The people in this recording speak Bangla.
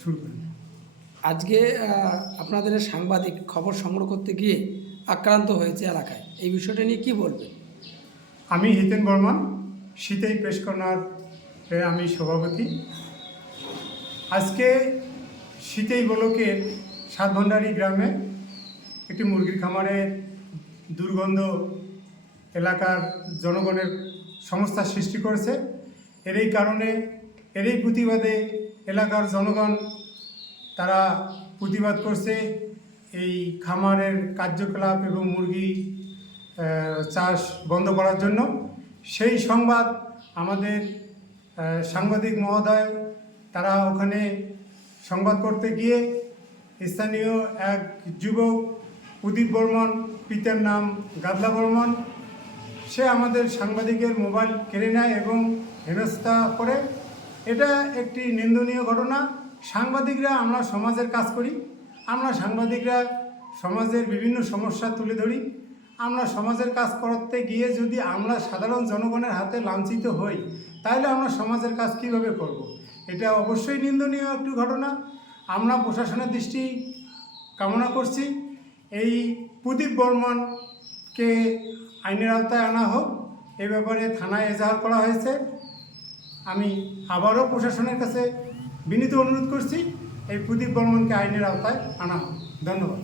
শুরু করেন। আজকে আপনাদের সাংবাদিক খবর সংগ্রহ করতে গিয়ে আক্রান্ত হয়েছে এলাকায়, এই বিষয়টা নিয়ে কি বলবেন? আমি হিতেন বর্মন, শীতেই প্রেস কর্নার আমি সভাপতি। আজকে শীতেই ব্লকের সাতভান্ডারি গ্রামে একটি মুরগির খামারের দুর্গন্ধ এলাকার জনগণের সমস্যার সৃষ্টি করেছে। এরই কারণে এরই প্রতিবাদে এলাকার জনগণ তারা প্রতিবাদ করছে এই খামারের কার্যকলাপ এবং মুরগি চাষ বন্ধ করার জন্য। সেই সংবাদ আমাদের সাংবাদিক মহোদয় তারা ওখানে সংবাদ করতে গিয়ে স্থানীয় এক যুবক প্রদীপ বর্মন, পিতার নাম গাদলা বর্মন, সে আমাদের সাংবাদিকের মোবাইল কেড়ে নেয় এবং হেনস্থা করে। এটা একটি নিন্দনীয় ঘটনা। সাংবাদিকরা আমরা সমাজের কাজ করি, আমরা সাংবাদিকরা সমাজের বিভিন্ন সমস্যা তুলে ধরি। আমরা সমাজের কাজ করতে গিয়ে যদি আমরা সাধারণ জনগণের হাতে লাঞ্ছিত হই, তাহলে আমরা সমাজের কাজ কীভাবে করব। এটা অবশ্যই নিন্দনীয় একটি ঘটনা। আমরা প্রশাসনের দৃষ্টি কামনা করছি, এই প্রদীপ বর্মনকে আইনের আওতায় আনা হোক। এ ব্যাপারে থানায় এজাহার করা হয়েছে। আমি আবারও প্রশাসনের কাছে বিনীত অনুরোধ করছি, এই প্রদীপ বর্মনকে আইনের আওতায় আনা হোক। ধন্যবাদ।